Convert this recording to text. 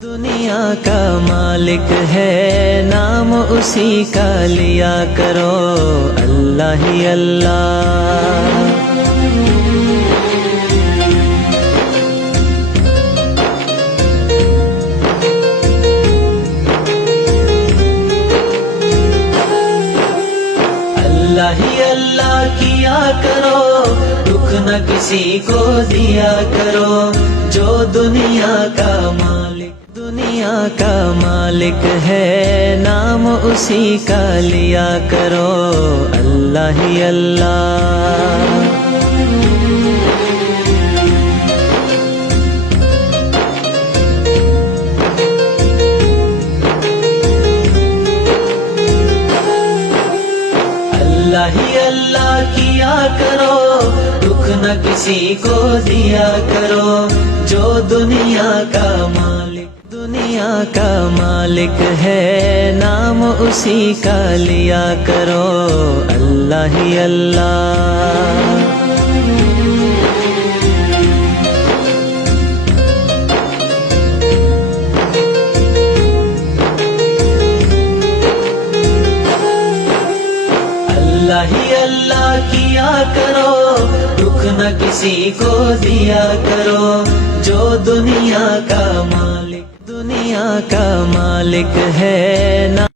دنیا کا مالک ہے نام اسی کا لیا کرو، اللہ ہی اللہ۔ اللہ ہی اللہ کیا کرو، دکھ نہ کسی کو دیا کرو، جو دنیا کا مالک، دنیا کا مالک ہے نام اسی کا لیا کرو، اللہ ہی اللہ۔ اللہ ہی اللہ کیا کرو، دکھ نہ کسی کو دیا کرو، جو دنیا کا مالک، دنیا کا مالک ہے نام اسی کا لیا کرو، اللہ ہی اللہ۔ اللہ ہی اللہ کیا کرو، دکھ نہ کسی کو دیا کرو، جو دنیا کا مالک، دنیا کا مالک ہے نا